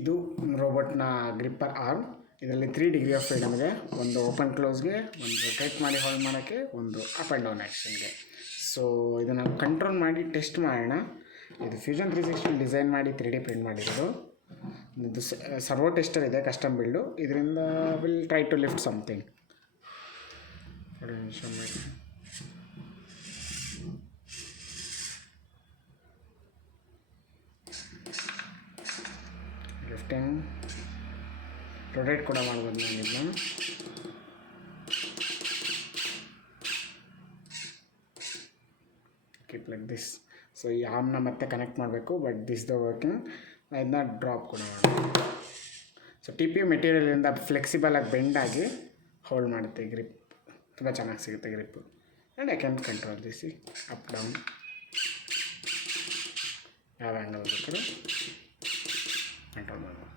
ಇದು ರೋಬೋಟ್ನ gripper arm. ಇದರಲ್ಲಿ 3 degree of ಫ್ರೀಡಮ್ಗೆ, ಒಂದು ಓಪನ್ ಕ್ಲೋಸ್ಗೆ, ಒಂದು ಟೈಟ್ ಮಾಡಿ ಹೋಲ್ಡ್ ಮಾಡೋಕ್ಕೆ, ಒಂದು ಅಪ್ ಆ್ಯಂಡ್ ಡೌನ್ ಆ್ಯಕ್ಷನ್ಗೆ. ಸೊ ಇದನ್ನು ಕಂಟ್ರೋಲ್ ಮಾಡಿ ಟೆಸ್ಟ್ ಮಾಡೋಣ. ಇದು ಫ್ಯೂಷನ್ 360 ಡಿಸೈನ್ ಮಾಡಿ 3D ಪ್ರಿಂಟ್ ಮಾಡಿರೋದು. ಇದು ಸರ್ವೋ ಟೆಸ್ಟರ್ ಇದೆ, ಕಸ್ಟಮ್ ಬಿಲ್ಡು. ಇದರಿಂದ will try to lift something. Lifting rotate ಕೂಡ ಮಾಡ್ಬೋದು ನಾನು ಇದನ್ನ. Keep like this. ಸೊ ಈ ಆರ್ಮ್ನ ಮತ್ತೆ ಕನೆಕ್ಟ್ ಮಾಡಬೇಕು, ಬಟ್ ದಿಸ್ ದ ವರ್ಕಿಂಗ್. ಇದನ್ನ ಡ್ರಾಪ್ ಕೂಡ ಮಾಡಬೇಕು. ಸೊ TPU ಮೆಟೀರಿಯಲಿಂದ ಫ್ಲೆಕ್ಸಿಬಲಾಗಿ ಬೆಂಡಾಗಿ ಹೋಲ್ಡ್ ಮಾಡುತ್ತೆ. ಗ್ರಿಪ್ ತುಂಬ ಚೆನ್ನಾಗಿ ಸಿಗುತ್ತೆ grip. And I can control this up down, ಯಾವ ಆ್ಯಂಗಲ್ ಬೇಕಾದ್ರೂ ಕಂಟ್ರೋಲ್ ಮಾಡ್ಬೋದು.